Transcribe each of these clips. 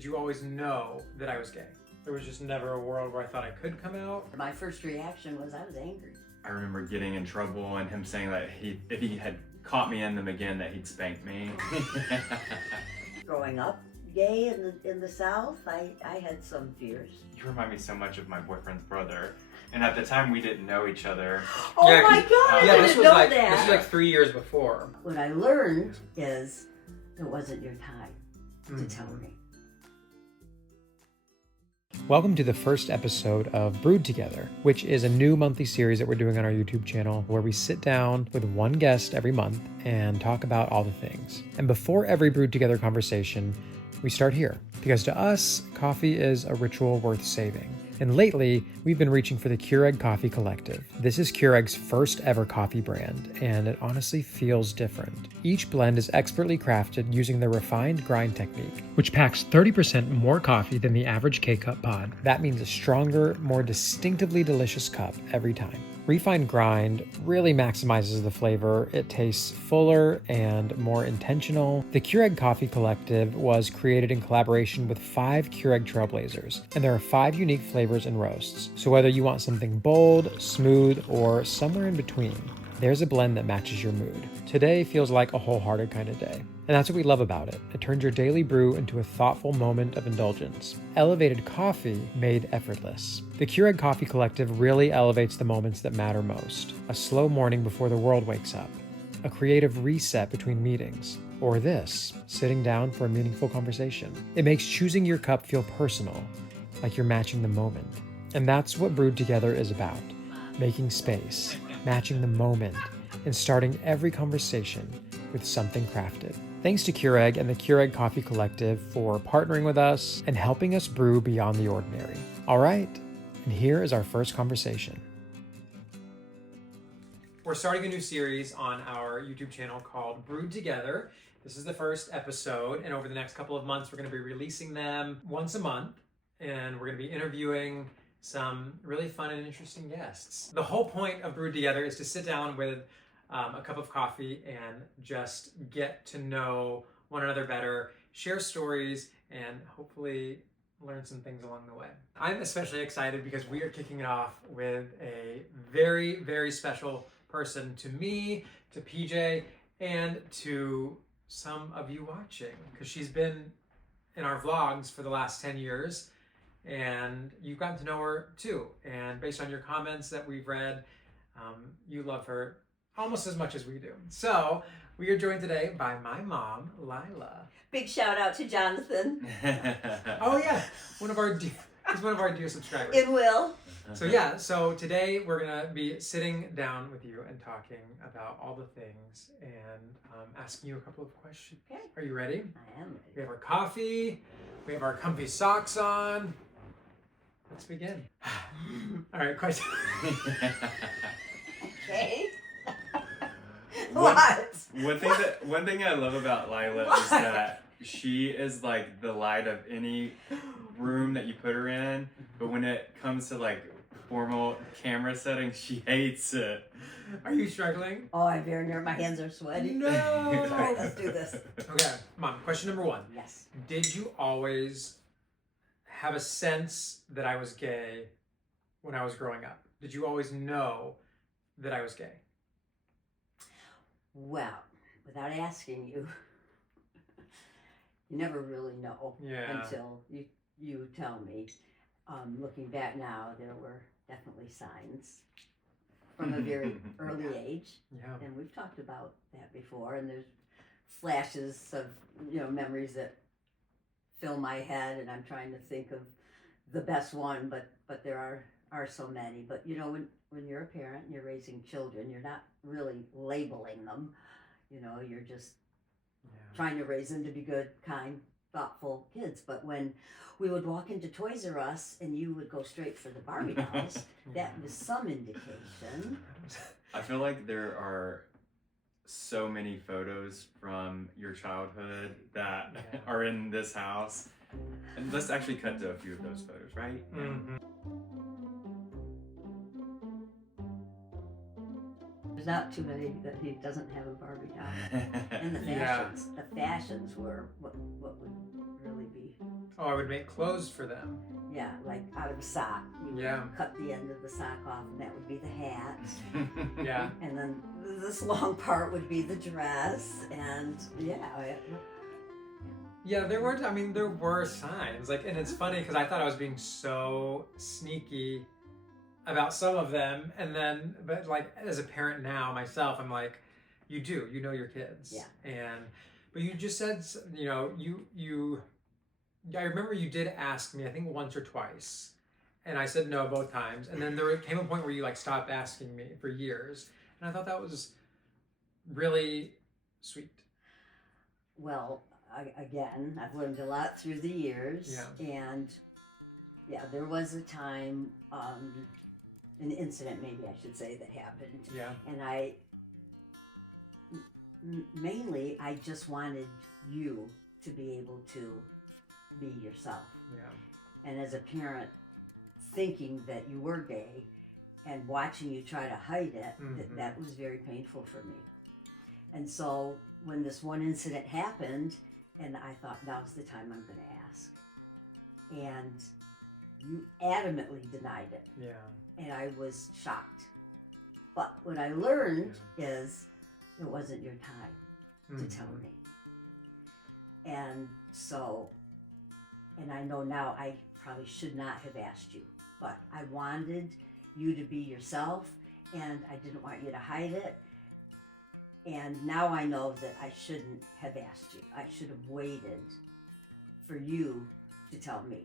did you always know that I was gay? There was just never a world where I thought I could come out? My first reaction was I was angry. I remember getting in trouble and him saying that if he had caught me in them again, that he'd spank me. Growing up gay in the South, I had some fears. You remind me so much of my boyfriend's brother. And at the time, we didn't know each other. Oh Yeah, my God, yeah, I this didn't was know like that. this was like 3 years before. What I learned is it wasn't your time to tell me. Welcome to the first episode of Brewed Together, which is a new monthly series that we're doing on our YouTube channel where we sit down with one guest every month and talk about all the things. And before every Brewed Together conversation, we start here, because to us, coffee is a ritual worth saving. And lately, we've been reaching for the Keurig Coffee Collective. This is Keurig's first ever coffee brand, and it honestly feels different. Each blend is expertly crafted using the refined grind technique, which packs 30% more coffee than the average K-Cup pod. That means a stronger, more distinctively delicious cup every time. Refined grind really maximizes the flavor. It tastes fuller and more intentional. The Keurig Coffee Collective was created in collaboration with 5 Keurig trailblazers, and there are 5 unique flavors and roasts. So whether you want something bold, smooth, or somewhere in between, there's a blend that matches your mood. Today feels like a wholehearted kind of day. And that's what we love about it. It turns your daily brew into a thoughtful moment of indulgence. Elevated coffee made effortless. The Keurig Coffee Collective really elevates the moments that matter most. A slow morning before the world wakes up. A creative reset between meetings. Or this, sitting down for a meaningful conversation. It makes choosing your cup feel personal, like you're matching the moment. And that's what Brewed Together is about. Making space, matching the moment, and starting every conversation with something crafted. Thanks to Keurig and the Keurig Coffee Collective for partnering with us and helping us brew beyond the ordinary. All right, and here is our first conversation. We're starting a new series on our YouTube channel called Brewed Together. This is the first episode, and over the next couple of months, we're going to be releasing them once a month, and we're going to be interviewing some really fun and interesting guests. The whole point of Brewed Together is to sit down with a cup of coffee and just get to know one another better, share stories, and hopefully learn some things along the way. I'm especially excited because we are kicking it off with a very, very special person to me, to PJ, and to some of you watching, because she's been in our vlogs for the last 10 years, and you've gotten to know her too. And based on your comments that we've read, you love her almost as much as we do. So we are joined today by my mom, Lila. Big shout out to Jonathan Oh yeah, he's one of our dear subscribers. and Will. So yeah, so today we're gonna be sitting down with you and talking about all the things and asking you a couple of questions. Okay. Are you ready? I am We ready. have our coffee, we have our comfy socks on. Let's begin. All right, question. Okay. One- What? One thing I love about Lila is that she is like the light of any room that you put her in, but when it comes to like formal camera settings, she hates it. Are you struggling? Oh, I'm very nervous. My hands are sweaty. No. All right, let's do this. Okay, Mom, question number 1. Yes. Did you always have a sense that I was gay when I was growing up? Did you always know that I was gay? Well, without asking you, you never really know Yeah. until you tell me. Looking back now, there were definitely signs from a very early age, Yeah. and we've talked about that before. And there's flashes of memories that fill my head, and I'm trying to think of the best one, but there are so many. But when you're a parent and you're raising children, you're not really labeling them. You're just trying to raise them to be good, kind, thoughtful kids. But when we would walk into Toys R Us and you would go straight for the Barbie dolls, that was some indication. I feel like there are so many photos from your childhood that are in this house. And let's actually cut to a few of those photos, right? Mm-hmm. There's not too many that he doesn't have a Barbie doll. And the Yeah. fashions were what would really be Oh, I would make clothes for them. Yeah, like out of a sock. You would Yeah. cut the end of the sock off, and that would be the hat. Yeah. And then this long part would be the dress, and Yeah, there were signs. Like, and it's funny because I thought I was being so sneaky about some of them, and then, but like as a parent now myself, I'm like, you know your kids. Yeah. But you just said, I remember you did ask me, I think once or twice, and I said no both times, and then there came a point where you like stopped asking me for years, and I thought that was really sweet. Well, again, I've learned a lot through the years, and there was a time, an incident maybe I should say that happened, and mainly I just wanted you to be able to be yourself. And as a parent, thinking that you were gay and watching you try to hide it, that was very painful for me. And so when this one incident happened, and I thought, now's the time I'm going to ask. And you adamantly denied it. And I was shocked. But what I learned is it wasn't your time to tell me. And so, and I know now I probably should not have asked you, but I wanted you to be yourself, and I didn't want you to hide it. And now I know that I shouldn't have asked you. I should have waited for you to tell me.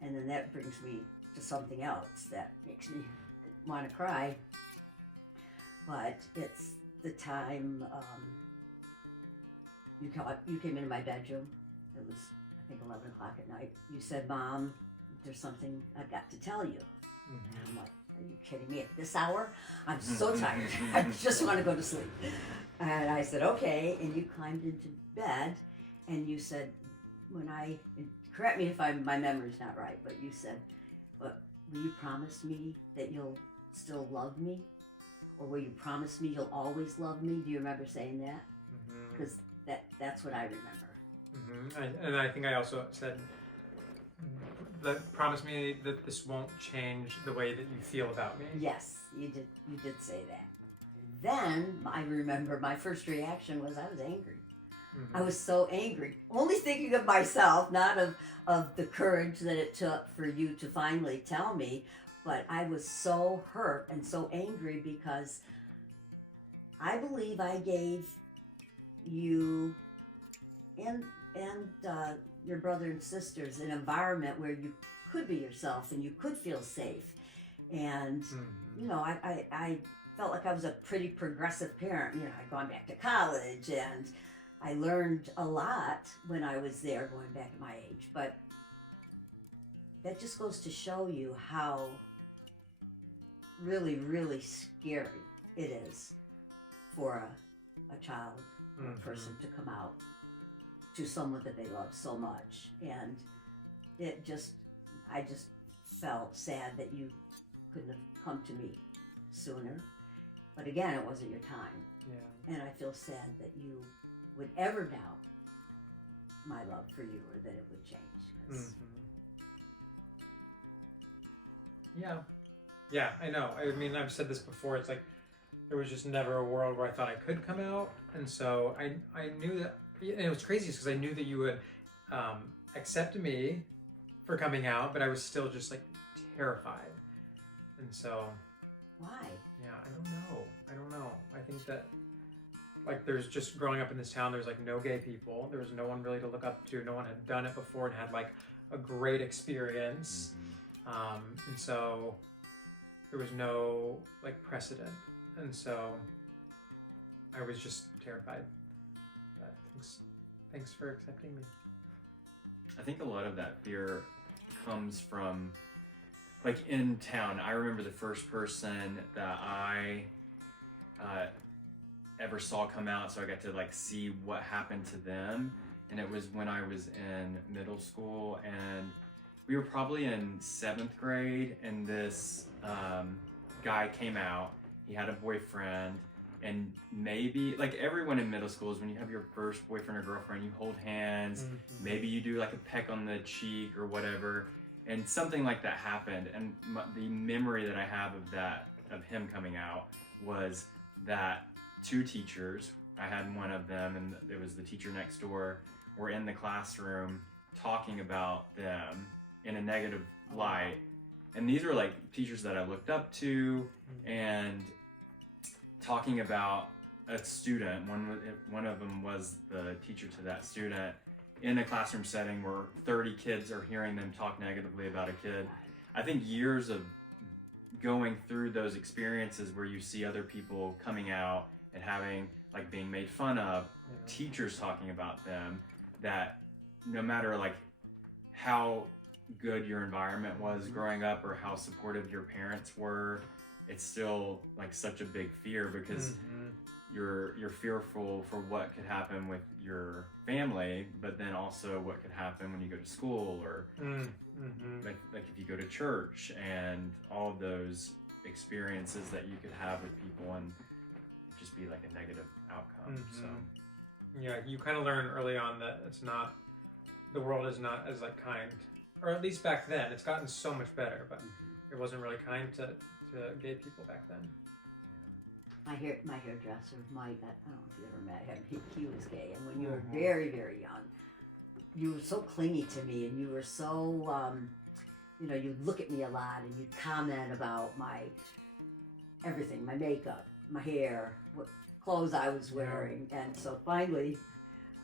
And then that brings me to something else that makes me want to cry. But it's the time you came into my bedroom. It was, I think, 11 o'clock at night. You said, "Mom, there's something I've got to tell you." And I'm like, are you kidding me? At this hour? I'm so tired. I just want to go to sleep. And I said, okay. And you climbed into bed and you said, correct me if my memory's not right, but you said, "But will you promise me that you'll still love me? Or will you promise me you'll always love me?" Do you remember saying that? Because that's what I remember. And I think I also said, promise me that this won't change the way that you feel about me. Yes, you did say that. Then I remember my first reaction was I was angry. I was so angry, only thinking of myself, not of the courage that it took for you to finally tell me, but I was so hurt and so angry because I believe I gave you and your brother and sisters an environment where you could be yourself and you could feel safe. And, I felt like I was a pretty progressive parent. I'd gone back to college and I learned a lot when I was there, going back at my age. But that just goes to show you how really, really scary it is for a child or a person to come out to someone that they love so much. And I just felt sad that you couldn't have come to me sooner. But again, it wasn't your time. And I feel sad that you would ever doubt my love for you or that it would change. Yeah, I know. I mean, I've said this before. It's like there was just never a world where I thought I could come out. And so I knew that, and it was crazy because I knew that you would accept me for coming out, but I was still just like terrified. And so... Why? Yeah, I don't know. I think that, like, there's just growing up in this town, there's like no gay people. There was no one really to look up to. No one had done it before and had like a great experience. And so there was no like precedent. And so I was just terrified. But thanks for accepting me. I think a lot of that fear comes from, like, in town. I remember the first person that I ever saw come out, so I got to like see what happened to them, and it was when I was in middle school, and we were probably in 7th grade, and this guy came out. He had a boyfriend, And maybe, like everyone in middle school is when you have your first boyfriend or girlfriend, you hold hands, maybe you do like a peck on the cheek or whatever, and something like that happened. And the memory that I have of him coming out was that 2 teachers, I had one of them and it was the teacher next door, were in the classroom talking about them in a negative light. And these were like teachers that I looked up to, and talking about a student. One of them was the teacher to that student in a classroom setting where 30 kids are hearing them talk negatively about a kid. I think years of going through those experiences where you see other people coming out and having, like, being made fun of, teachers talking about them, that no matter like how good your environment was growing up or how supportive your parents were, it's still like such a big fear because you're fearful for what could happen with your family, but then also what could happen when you go to school or like if you go to church, and all of those experiences that you could have with people and just be like a negative outcome. So yeah, you kind of learn early on that the world is not as like kind, or at least back then. It's gotten so much better, but it wasn't really kind to gay people back then. My hairdresser, Mike, I don't know if you ever met him, he was gay, and when you were very, very young, you were so clingy to me, and you were so, you'd look at me a lot, and you'd comment about my everything, my makeup, my hair, what clothes I was wearing, and so finally,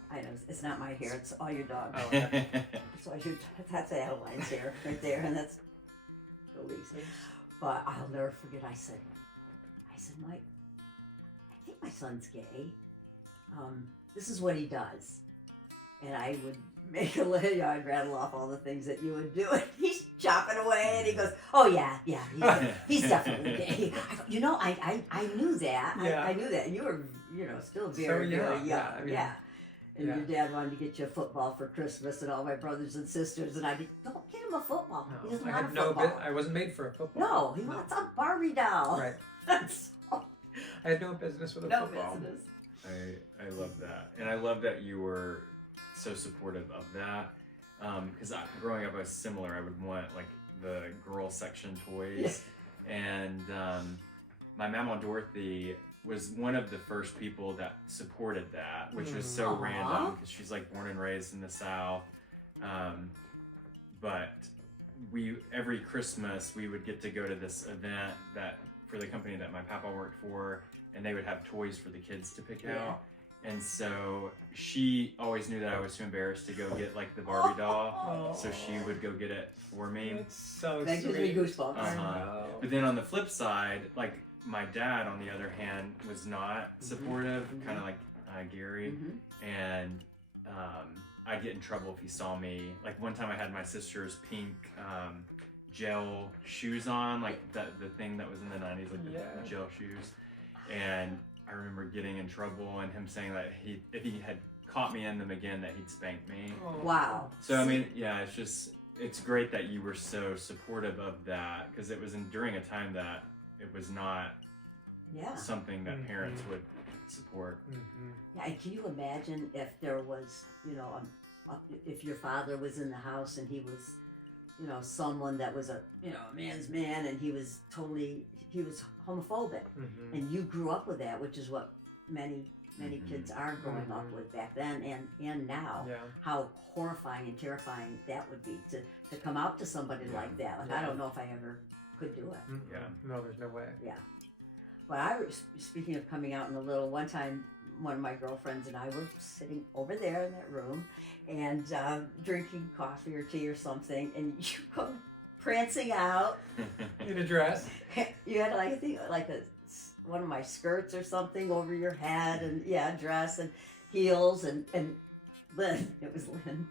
I know, it's not my hair, it's all your dog. Oh, okay. So that's Adeline's hair right there, and that's Lisa's. But I'll never forget, I said, Mike, I think my son's gay. This is what he does. And I would make I'd rattle off all the things that you would do. And he's chopping away, and he goes, oh yeah, he's definitely gay. I go, I knew that. Yeah. I knew that. And you were, still very, very young. Yeah, I mean, And your dad wanted to get you a football for Christmas, and all my brothers and sisters, and don't get him a football. No, He doesn't I want had a no football. I wasn't made for a football. No, he wants a Barbie doll. Right. That's I had no business with a no football. business. I love that, and I love that you were so supportive of that. Because growing up, I was similar. I would want like the girl section toys, and my mama Dorothy was one of the first people that supported that, which was so random because she's like born and raised in the South. But every Christmas we would get to go to this event that for the company that my papa worked for, and they would have toys for the kids to pick out. And so she always knew that I was too embarrassed to go get like the Barbie doll, so she would go get it for me. It's so That gives sweet. me goosebumps. I know. But then on the flip side, like my dad, on the other hand, was not supportive, kind of like Gary, and I'd get in trouble if he saw me. Like one time I had my sister's pink gel shoes on, like the thing that was in the 90s, like the gel shoes, and I remember getting in trouble and him saying that if he had caught me in them again, that he'd spank me. Wow. So I mean, yeah, it's great that you were so supportive of that, because it was during a time that it was not something that parents would support. Yeah, and can you imagine if there was, if your father was in the house and he was, someone that was a man's man, and he was homophobic, and you grew up with that, which is what many kids are growing up with back then and now. How horrifying and terrifying that would be to come out to somebody like that. Like, I don't know if I ever could do it. No, there's no way. Yeah. But speaking of coming out in a little, one time, one of my girlfriends and I were sitting over there in that room and drinking coffee or tea or something, and you come prancing out. In a dress. You had one of my skirts or something over your head, and dress and heels, and Lynn, it was Lynn.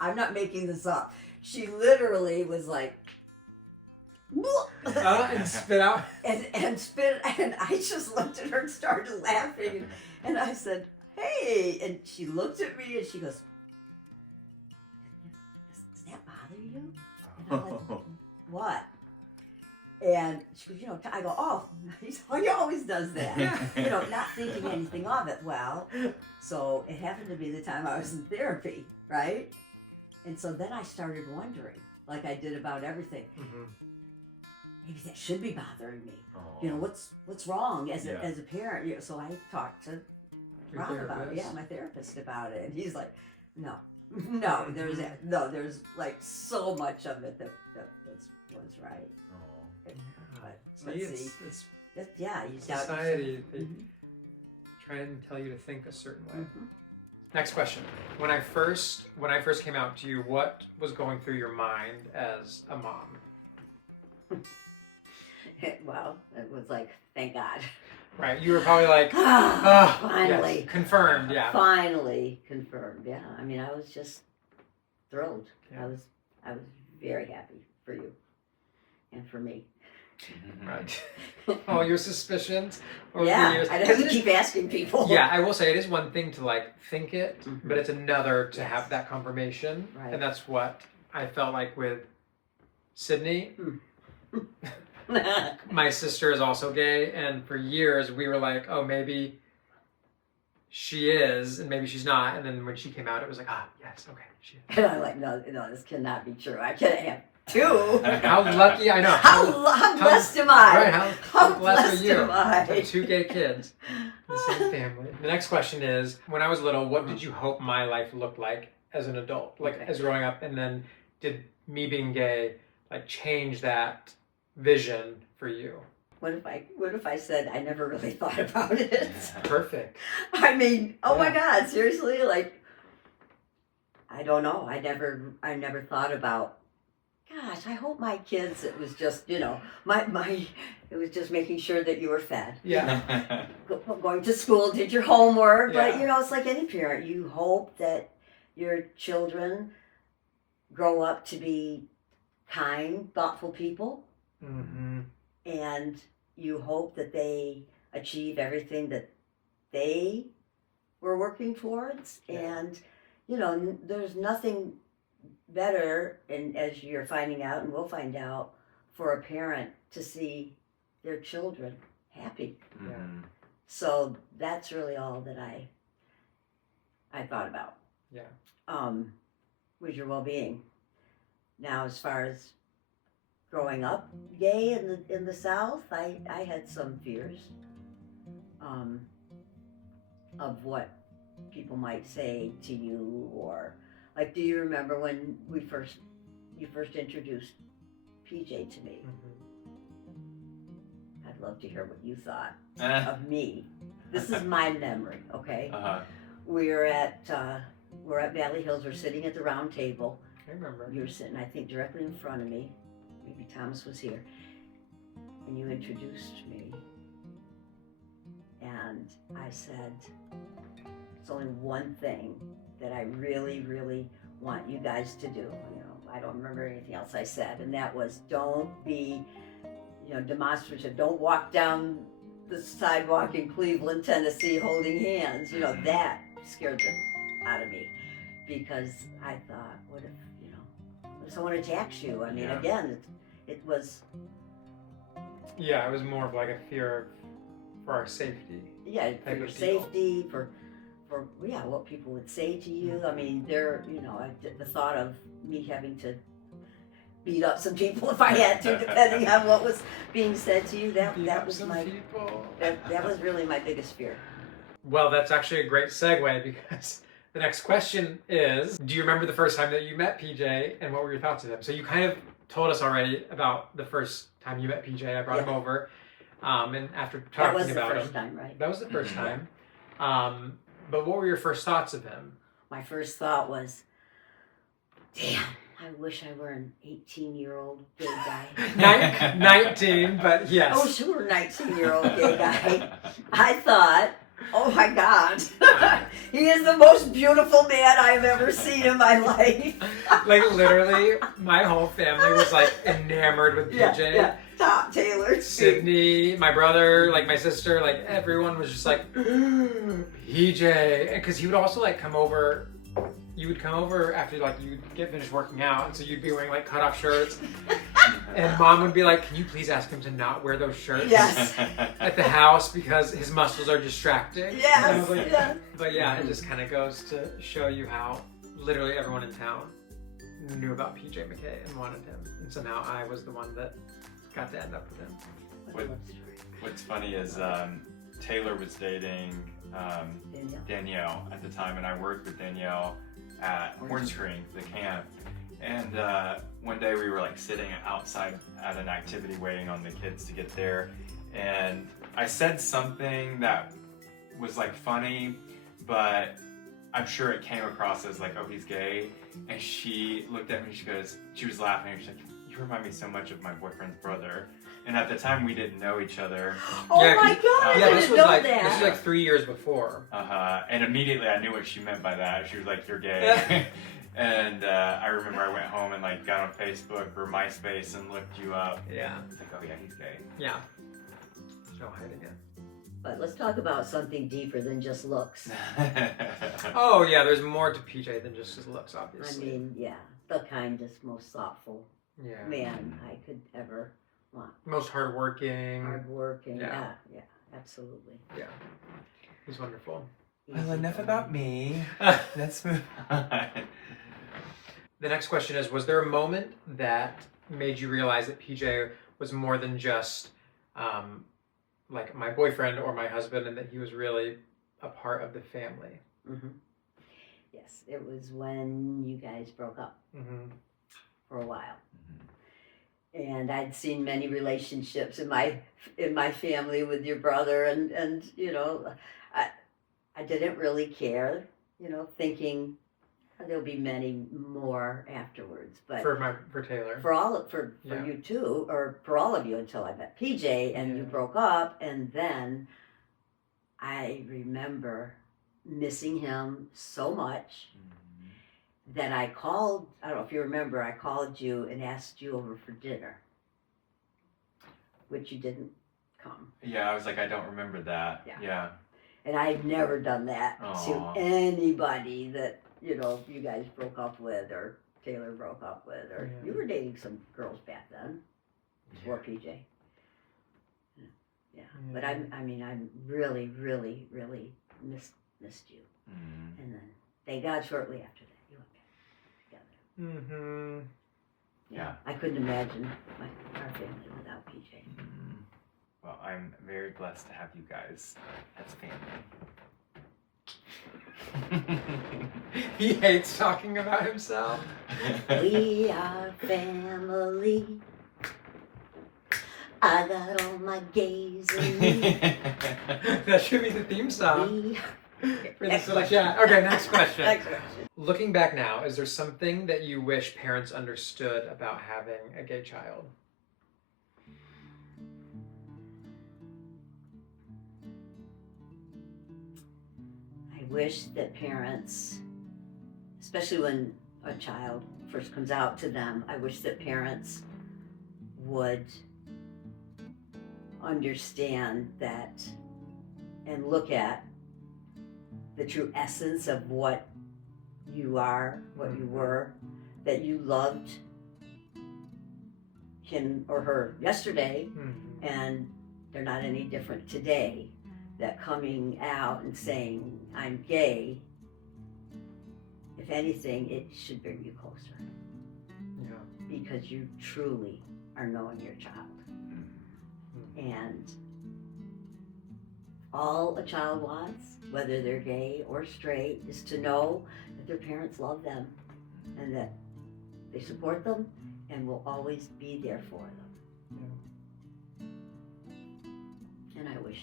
I'm not making this up. She literally was like, and spit out. and spit, and I just looked at her and started laughing, and I said, hey, and she looked at me and she goes, does that bother you? And I'm like, what? And she goes, you know, I go, oh, he always does that. You know, not thinking anything of it. Well, so it happened to be the time I was in therapy, right? And so then I started wondering, like I did about everything. Mm-hmm. Maybe that should be bothering me. Aw. You know, what's wrong as Yeah. a parent? You know, so I talked to Your Ron about it. therapist? Yeah, my therapist about it, and he's like, no, there's like so much of it that was right. Aw. But See, let's see. it's Yeah, you doubt society. They Mhm. try and tell you to think a certain way. Mhm. Next question. When I first came out to you, what was going through your mind as a mom? Well, it was like, thank God. Right, you were probably like, oh, Finally. yes, confirmed, yeah. Finally confirmed. Yeah, I mean, I was just thrilled. Yeah. I was very happy for you and for me. Right. All your suspicions over the Yeah, years. I have 'Cause to it is- keep asking people. Yeah, I will say it is one thing to like think it, Mhm. but it's another to Yes. have that confirmation. Right. And that's what I felt like with Sydney. My sister is also gay, and for years we were like, oh, maybe she is, and maybe she's not. And then when she came out, it was like, ah, yes, okay, she is. And I'm like, no, this cannot be true. I can't have two. How lucky, I know. How blessed am I? Right, how blessed are you am I? to have two gay kids in the same family. The next question is, when I was little, what did you hope my life looked like as an adult? Like, Okay. as growing up, and then did me being gay, like, change that vision for you? What if I said I never really thought about it? Perfect. I mean, oh my Yeah. God, seriously, like, I don't know. I never thought about. Gosh, I hope my kids. It was just, you know, it was just making sure that you were fed. Yeah. Going to school, did your homework, Yeah. but you know, it's like any parent. You hope that your children grow up to be kind, thoughtful people, Mm-hmm. and you hope that they achieve everything that they were working towards. Yeah. And you know, there's nothing better, and as you're finding out, and we'll find out, for a parent to see their children happy. Mhm. So that's really all that I thought about. Yeah. Was your well-being. Now, as far as growing up gay in the South, I had some fears of what people might say to you, or like, do you remember when you first introduced PJ to me? Mm-hmm. I'd love to hear what you thought of me. This is my memory, okay? Uh-huh. We're at Valley Hills. We're sitting at the round table. I remember. You were sitting, I think, directly in front of me. Maybe Thomas was here. And you introduced me. And I said, it's only one thing that I really, really want you guys to do. You know, I don't remember anything else I said. And that was, don't be, you know, demonstrative. Don't walk down the sidewalk in Cleveland, Tennessee holding hands. You know, that scared the out of me. Because I thought, what if someone attacks you? I mean, Yeah. again, it was, Yeah, it was more of like a fear for our safety. yeah, for Type your of people. safety, for what people would say to you. I mean, the thought of me having to beat up some people if I had to, depending on what was being said to you, Beat that up was some my people. that was really my biggest fear. Well, that's actually a great segue, because the next question is, do you remember the first time that you met PJ, and what were your thoughts of him? So you kind of told us already about the first time you met PJ. I brought him over, and after That talking was the about first him, time, right? that was the first Mhm. time. But what were your first thoughts of him? My first thought was, damn, I wish I were an 18-year-old gay guy. 19, but yes. Oh, sure, 19-year-old gay guy. I thought, oh my God, he is the most beautiful man I've ever seen in my life. Like, literally, my whole family was like enamored with PJ. Yeah, top Taylor. Sydney, my brother, like my sister, like everyone was just like, PJ. Because he would also like come over. You would come over after like you'd get finished working out, and so you'd be wearing like cutoff shirts, And Mom would be like, can you please ask him to not wear those shirts Yes. at the house because his muscles are distracting? Yes, And I was like, yes. But yeah, it just kind of goes to show you how literally everyone in town knew about PJ McKay and wanted him. And somehow I was the one that got to end up with him. What's funny is Taylor was dating Danielle at the time, and I worked with Danielle at Orange Spring, the camp. And one day we were like sitting outside at an activity waiting on the kids to get there, and I said something that was like funny, but I'm sure it came across as like, oh, he's gay. And she looked at me and she was laughing, and she's like, you remind me so much of my boyfriend's brother. And at the time we didn't know each other. Oh Yeah, my God, Yeah, I this didn't was know like that. this was like 3 years before. And immediately I knew what she meant by that. She was like, you're gay. And I remember I went home and like got on Facebook or MySpace and looked you up. Yeah. It's like, oh yeah, he's gay. Yeah. There's no hiding it. But let's talk about something deeper than just looks. Oh yeah, there's more to PJ than just his looks, I obviously. mean, yeah, the kindest, most thoughtful Yeah. man I could ever want. Most hardworking. Hardworking, Yeah. yeah, absolutely. Yeah. He's wonderful. Well, enough about me. Let's move on. The next question is, was there a moment that made you realize that PJ was more than just like my boyfriend or my husband, and that he was really a part of the family? Mm-hmm. Yes, it was when you guys broke up Mm-hmm. for a while. And I'd seen many relationships in my family with your brother, and you know, I didn't really care, you know, thinking there'll be many more afterwards. But For Taylor. for Yeah. you too, or for all of you, until I met PJ and you Yeah. broke up, and then I remember missing him so much that I called. I don't know if you remember. I called you and asked you over for dinner, which you didn't come. Yeah, I was like, I don't remember that. Yeah. And I'd never done that Aw. to anybody that, you know, you guys broke up with or Taylor broke up with, or Yeah. you were dating some girls back then before PJ. Yeah. But I mean, I'm really, really, really missed you. Mm. And then, thank God, shortly after that, you went back together. Mm-hmm. Yeah. I couldn't imagine our family without PJ. Mm. Well, I'm very blessed to have you guys as family. He hates talking about himself. We are family. I got all my gays in me. That should be the theme song We... for this little chat. Okay, next question. Next question. Looking back now, is there something that you wish parents understood about having a gay child? I wish that parents, especially when a child first comes out to them, I wish that parents would understand that and look at the true essence of what you are, what you were, that you loved him or her yesterday, Mm-hmm. and they're not any different today. That coming out and saying, I'm gay, if anything, it should bring you closer. Yeah. Because you truly are knowing your child. And all a child wants, whether they're gay or straight, is to know that their parents love them and that they support them and will always be there for them. And I wish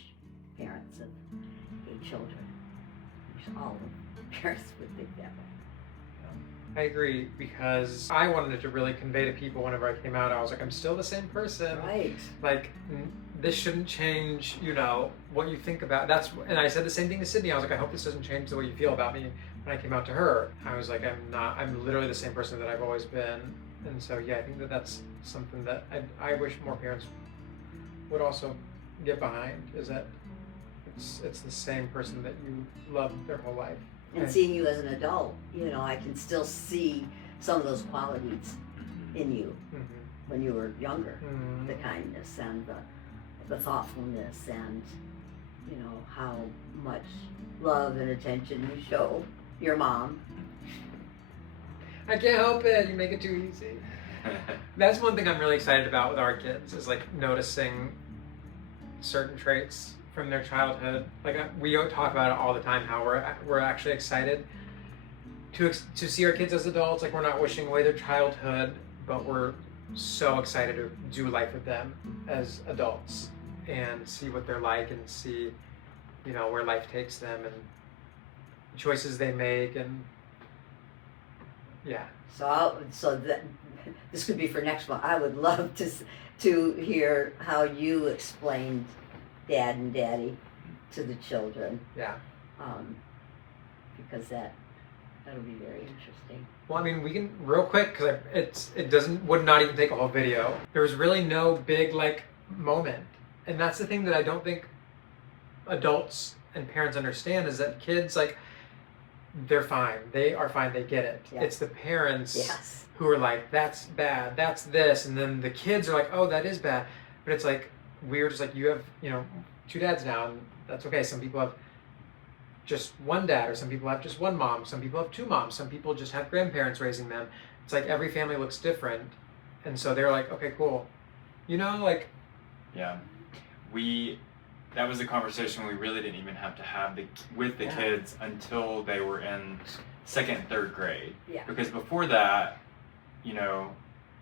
parents of gay children, I wish all of the parents would think that way. I agree, because I wanted to really convey to people whenever I came out, I was like, I'm still the same person. Right. Like, this shouldn't change, you know, what you think about. And I said the same thing to Sydney. I was like, I hope this doesn't change the way you feel about me. When I came out to her, I was like, I'm literally the same person that I've always been. And so, yeah, I think that that's something that I wish more parents would also get behind, is that it's the same person that you loved their whole life. And seeing you as an adult, you know, I can still see some of those qualities in you. Mm-hmm. when you were younger. Mm. The kindness and the thoughtfulness, and you know how much love and attention you show your mom. I can't help it. You make it too easy. That's one thing I'm really excited about with our kids is like noticing certain traits from their childhood. Like we talk about it all the time. How we're actually excited to see our kids as adults. Like we're not wishing away their childhood, but we're so excited to do life with them as adults and see what they're like and see, you know, where life takes them and the choices they make and yeah. So this could be for next month. I would love to hear how you explained Dad and Daddy to the children. Yeah. Because that'll be very interesting. Well, I mean, we can real quick because would not even take a whole video. There was really no big like moment, and that's the thing that I don't think adults and parents understand is that kids like they're fine. They are fine. They get it. Yeah. It's the parents Yes. who are like, that's bad. That's this, and then the kids are like, oh, that is bad. But it's like we're just like you have 2 dads now, and that's okay. Some people have just one dad, or some people have just one mom, some people have 2 moms, some people just have grandparents raising them. It's like every family looks different, and so they're like, okay, cool, like Yeah, that was a conversation we really didn't even have to have with the kids until they were in 2nd and 3rd grade. Yeah. Because before that,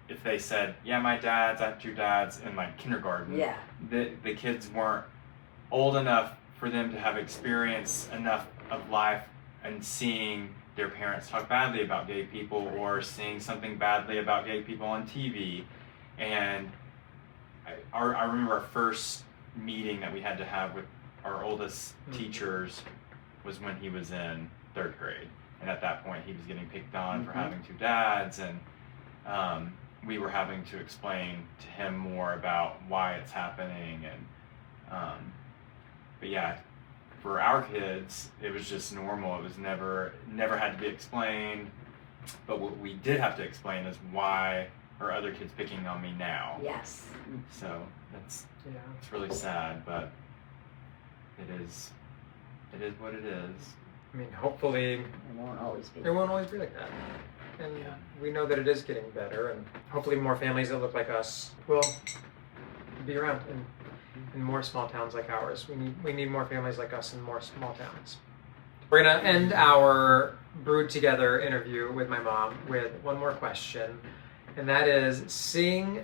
if they said, yeah, I have 2 dads in my kindergarten, Yeah. the kids weren't old enough for them to have experienced enough of life and seeing their parents talk badly about gay people or seeing something badly about gay people on TV. And I remember our first meeting that we had to have with our oldest teachers was when he was in 3rd grade. And at that point he was getting picked on for having 2 dads, and we were having to explain to him more about why it's happening. And but yeah, for our kids it was just normal. It was never had to be explained. But what we did have to explain is why are other kids picking on me now. Yes. So it's yeah. really sad, but it is what it is. I mean, hopefully It won't always be. it won't always be like that, and we know that it is getting better, and hopefully more families that look like us will be around in more small towns like ours. We need more families like us in more small towns. We're gonna end our Brewed Together interview with my mom with one more question, and that is, seeing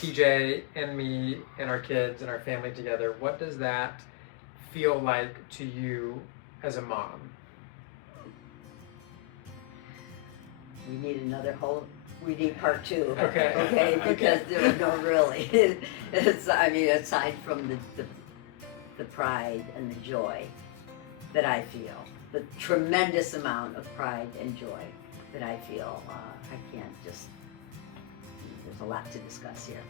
TJ and me and our kids and our family together, what does that feel like to you as a mom? We need part 2. Okay. Okay, because really, it's, I mean, aside from the pride and the joy that I feel, the tremendous amount of pride and joy that I feel, I can't just, there's a lot to discuss here.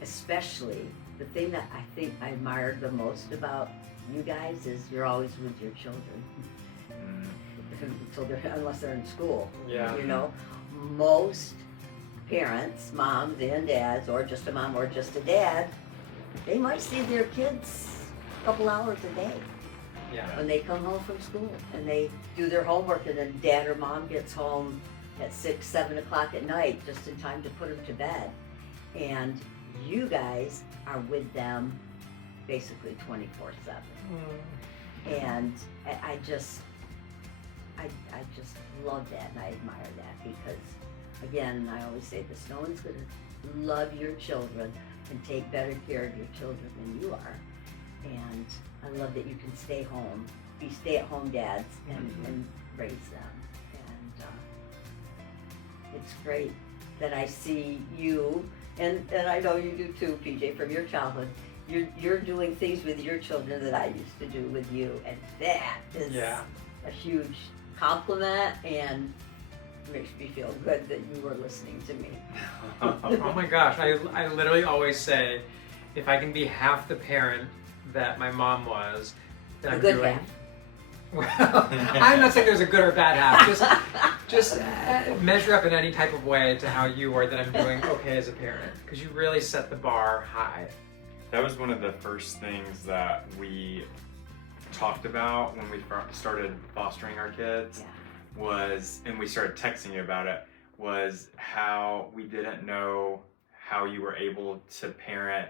Especially, the thing that I think I admire the most about you guys is you're always with your children. Unless they're in school. Yeah. Most parents, moms and dads, or just a mom or just a dad, they might see their kids a couple hours a day. Yeah. When they come home from school and they do their homework, and then dad or mom gets home at 6, 7 o'clock at night just in time to put them to bed. And you guys are with them basically 24/7. And I just love that, and I admire that, because again, I always say this, no one's going to love your children and take better care of your children than you are. And I love that you can stay home, be stay-at-home dads, and raise them. And it's great that I see you, and I know you do too, PJ, from your childhood. You're doing things with your children that I used to do with you, and that is a huge compliment, and makes me feel good that you were listening to me. Oh my gosh, I literally always say, if I can be half the parent that my mom was, then I'm doing. Well, I'm not saying there's a good or bad half. Just measure up in any type of way to how you are that I'm doing okay as a parent, because you really set the bar high. That was one of the first things that we talked about when we started fostering our kids. And we started texting you about it, was how we didn't know how you were able to parent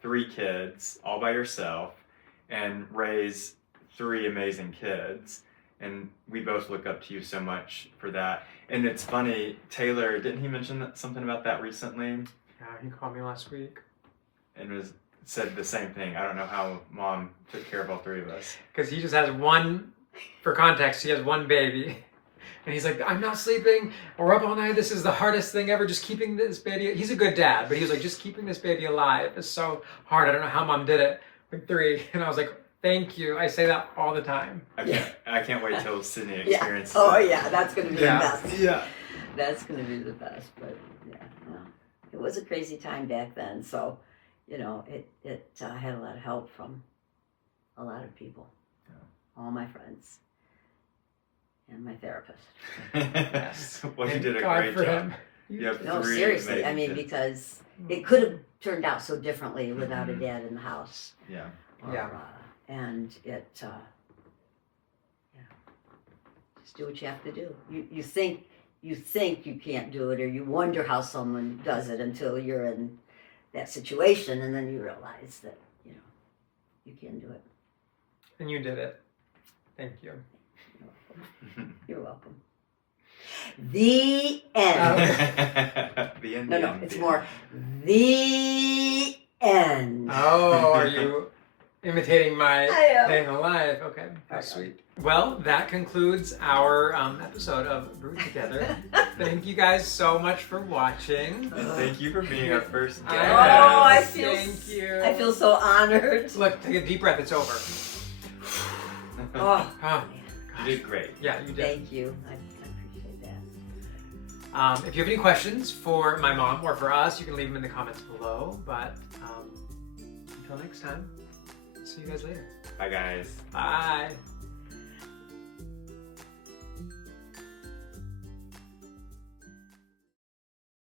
3 kids all by yourself and raise 3 amazing kids. And we both look up to you so much for that. And it's funny, Taylor, didn't he mention something about that recently? Yeah, he called me last week. And said the same thing. I don't know how Mom took care of all 3 of us. Because he just has one, for context, he has 1 baby. And he's like, I'm not sleeping. We're up all night. This is the hardest thing ever. Just keeping this baby. He's a good dad, but he was like, just keeping this baby alive is so hard. I don't know how Mom did it with 3. And I was like, thank you. I say that all the time. I can't wait till Sydney experiences Oh it. yeah, that's gonna be the best. Yeah. That's gonna be the best. But yeah, well, it was a crazy time back then. So, you know, it had a lot of help from a lot of people, all my friends, and my therapist. Yes. Well, you Thank did a God great for job. him. You have No, 3 seriously. I amazing mean, kids. because it could have turned out so differently without a Mhm. dad in the house. Yeah. Or, Yeah. And it, just do what you have to do. You think you can't do it, or you wonder how someone does it until you're in that situation, and then you realize that you can do it. And you did it. Thank you. You're welcome. The end. The end. No, it's more the end. Oh, are you imitating my I am. day in the life? Okay, that's I am. sweet. Well, that concludes our episode of Brewed Together. Thank you guys so much for watching. And thank you for being our first guest. I feel Thank you. I feel so honored. Look, take a deep breath. It's over. Oh, Oh, You did great. yeah, you did. thank you. I appreciate that. If you have any questions for my mom or for us, you can leave them in the comments below. But until next time, see you guys later. Bye, guys. Bye.